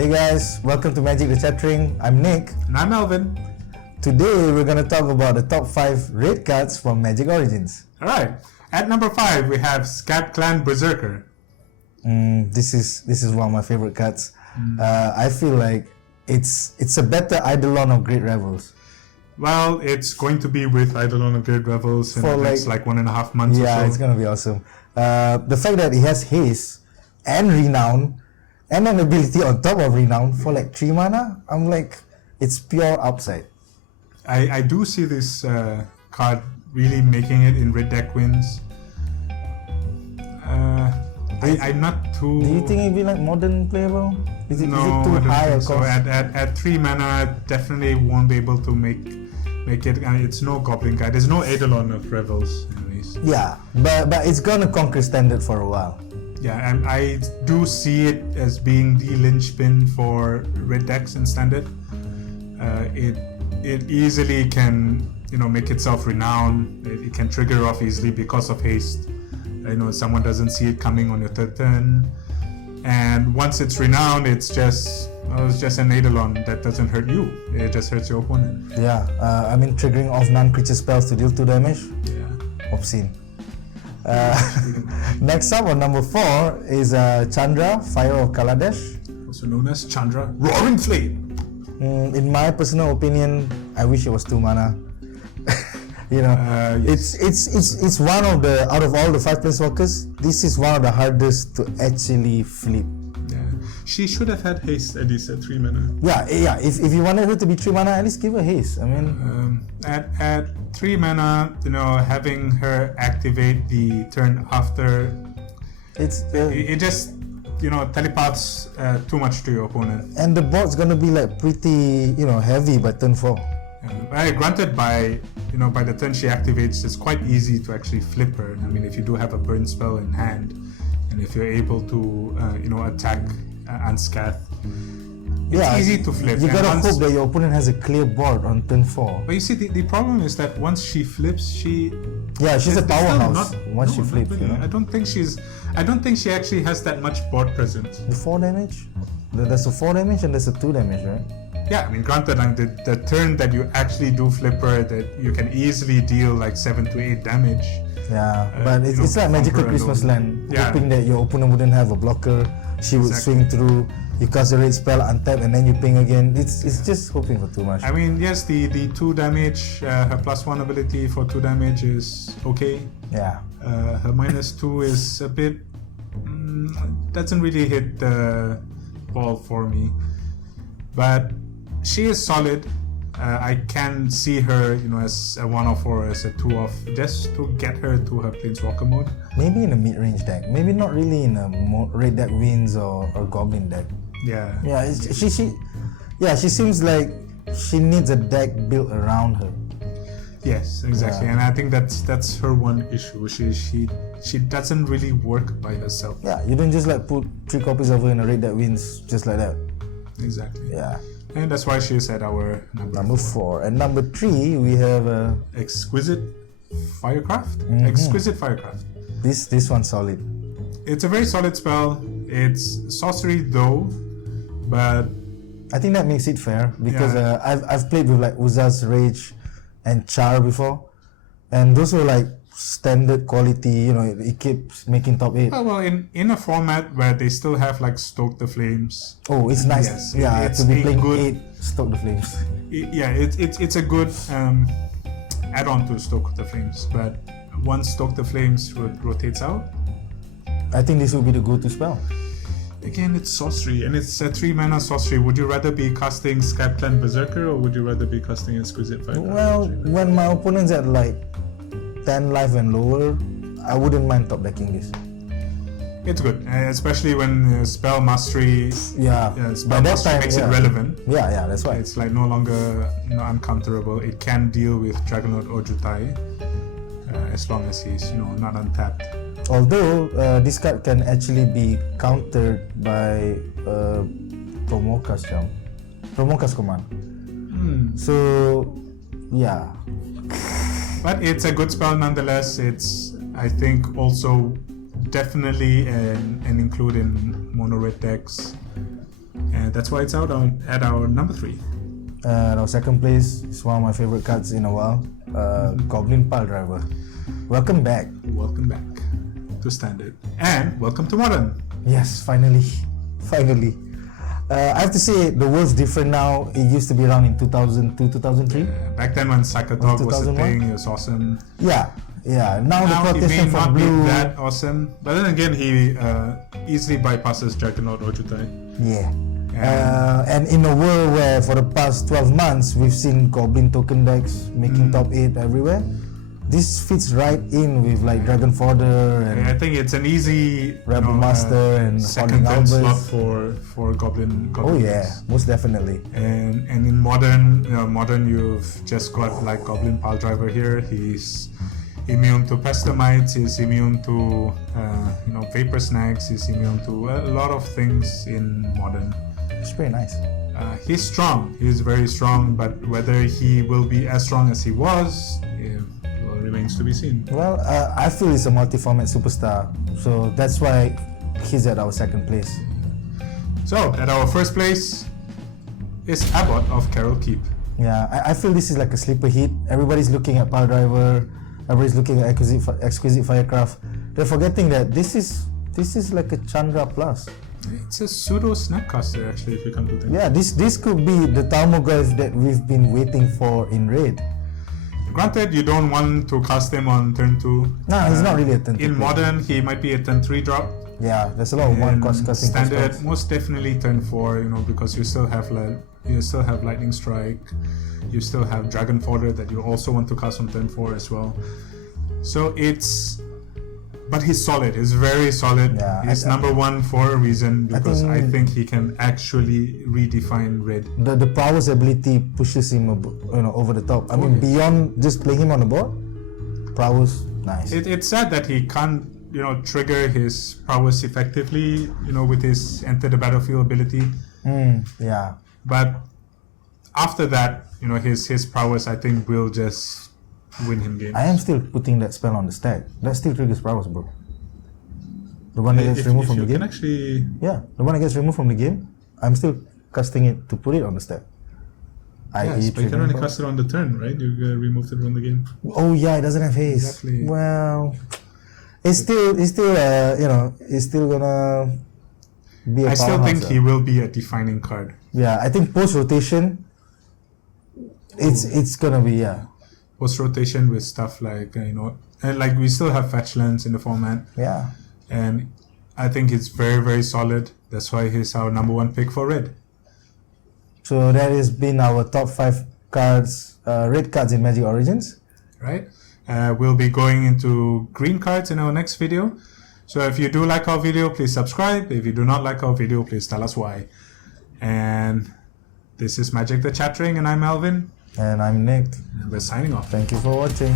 Hey guys, welcome to Magic the Chattering. I'm Nick. And I'm Alvin. Today we're gonna talk about the top 5 raid cards from MtG Origins. Alright, at number 5 we have Scab Clan Berserker. This is one of my favorite cards. I feel like it's a better Eidolon of Great Revels. Well, it's going to be with Eidolon of Great Revels in the next like 1.5 months or so. Yeah, it's gonna be awesome. The fact that it has haste and renown and an ability on top of renown for like 3 mana, I'm like, it's pure upside. I do see this card really making it in red deck wins. I'm not too... Do you think it'd be like modern playable? Is it too high? So at 3 mana, definitely won't be able to make it. It's no Goblin guy. There's no Eidolon of Revels, anyways. Yeah, but it's gonna conquer standard for a while. Yeah, and I do see it as being the linchpin for red decks in standard. It easily can, make itself renowned. It can trigger off easily because of haste. Someone doesn't see it coming on your third turn, and once it's renowned, it's just an Eidolon that doesn't hurt you. It just hurts your opponent. Yeah, triggering off non-creature spells to deal 2 damage. Yeah, obscene. Next up on number 4 is Chandra, Fire of Kaladesh, also known as Chandra, Roaring Flame. In my personal opinion, I wish it was 2 mana. Yes. It's one of the, out of all the 5 planeswalkers, this is one of the hardest to actually flip. Yeah, she should have had haste at least at 3 mana. Yeah. If you wanted her to be 3 mana, at least give her haste. At 3 mana, having her activate the turn after, it just telepaths too much to your opponent. And the board's gonna be like pretty heavy by turn 4. Granted, by the turn she activates, it's quite easy to actually flip her. If you do have a burn spell in hand, and if you're able to attack unscathed, it's easy to flip. You gotta hope that your opponent has a clear board on turn 4. But you see, the problem is that once she flips, she's a powerhouse. Once she flips, really. I don't think she actually has that much board presence. The 4 damage? There's a 4 damage and there's a 2 damage, right? Yeah, granted, the turn that you actually do flip her, that you can easily deal like 7 to 8 damage. Yeah, but it's like Magical Christmas Land, hoping that your opponent wouldn't have a blocker, she would swing through, you cast a raid spell, untap, and then you ping again. It's just hoping for too much. Yes, the 2 damage, her +1 ability for 2 damage is okay. Yeah. Her -2 is a bit... doesn't really hit the ball for me. But she is solid. I can see her, as a 1-off or as a 2-off, just to get her to her Planeswalker mode. Maybe in a mid-range deck. Maybe not really in a red deck wins or Goblin deck. Yeah. Yeah. She seems like she needs a deck built around her. Yes, exactly. Yeah. And I think that's her one issue. She doesn't really work by herself. Yeah. You don't just put 3 copies of her in a red deck wins just like that. Exactly. Yeah. And that's why she is at our number 4. And number 3, we have Exquisite Firecraft. Mm-hmm. Exquisite Firecraft. This one's solid. It's a very solid spell. It's sorcery though, but I think that makes it fair because I've played with Uza's Rage and Char before, and those were standard quality. It keeps making top 8. Well, in a format where they still have Stoke the Flames. Oh, it's nice. Yes, to be playing good 8 Stoke the Flames. It's a good add-on to Stoke the Flames. But once Stoke the Flames rotates out, I think this will be the go-to spell. Again, it's sorcery, and it's a 3 mana sorcery. Would you rather be casting Scab Clan Berserker, or would you rather be casting Exquisite Fire? Well, when my opponent's at 10 life and lower, I wouldn't mind top decking this. It's good, especially when spell mastery. Spell mastery makes it relevant. Yeah, that's why. It's no longer uncounterable. It can deal with Dragonlord or Jutai, as long as he's not untapped. Although this card can actually be countered by Promocast command. So yeah. But it's a good spell nonetheless. It's, I think, also definitely an include in mono red decks. And that's why it's out at our number 3. Our second place is one of my favorite cards in a while. Goblin Piledriver. Welcome back. Welcome back to Standard. And welcome to Modern. Yes, finally. Finally. I have to say, the world's different now. It used to be around in 2002, 2003. Back then when Sakatog was a 2001? thing, it was awesome. Yeah. Now the Now he may quotation not from be Blue. that awesome, but then again he easily bypasses Juggernaut Ojutai. Yeah. And in a world where for the past 12 months we've seen Goblin token decks making top 8 everywhere, this fits right in with like Dragon Fodder and I think it's an easy Rebel Master and second Haunting third Albers. slot for Goblin. Oh yeah, decks. most definitely. And in modern, you've just got like Goblin Piledriver here. He's immune to Pestamites. He's immune to Vapor Snags. He's immune to a lot of things in modern. It's pretty nice. He's strong. He's very strong, but whether he will be as strong as he was, remains to be seen. Well, I feel he's a multi-format superstar, so that's why he's at our second place. So at our first place is Abbot of Carol Keep. Yeah, I feel this is like a sleeper hit. Everybody's looking at Piledriver. Everybody's looking at Exquisite Firecraft. They're forgetting that this is like a Chandra plus. It's a pseudo Snapcaster actually, if you come to think. Yeah, this could be the Tarmogoyf that we've been waiting for in Raid. Granted, you don't want to cast him on turn 2. No, he's not really a turn 2 In player. Modern, he might be a turn 3 drop. Yeah, there's a lot of one cost casting. Standard, most definitely turn 4. Because you still have Lightning Strike, you still have Dragon Fodder that you also want to cast on turn 4 as well. So but he's solid. He's very solid. Yeah, he's number 1 for a reason because I think he can actually redefine Red. The prowess ability pushes him over the top. I mean, beyond just playing him on the board, prowess, nice. It's sad that he can't trigger his prowess effectively with his enter the battlefield ability. Yeah. But after that, his prowess I think will just win him games. I am still putting that spell on the stack. That still triggers prowess, bro. The one that gets removed from the game. Yeah, the one that gets removed from the game. I'm still casting it to put it on the stack. Yes, but you can only cast it on the turn, right? You removed it from the game. Oh yeah, it doesn't have haste. Exactly. Well, it's still gonna be a I still think powerhouse, he will be a defining card. Yeah, I think post rotation, it's gonna be Post rotation with stuff like and like we still have fetch lands in the format. Yeah. And I think it's very, very solid. That's why he's our number 1 pick for Red. So that has been our top 5 cards, red cards in MtG Origins. Right? We'll be going into green cards in our next video. So if you do like our video, please subscribe. If you do not like our video, please tell us why. And this is Magic the Chattering, and I'm Alvin. And I'm Nick. And we're signing off. Thank you for watching.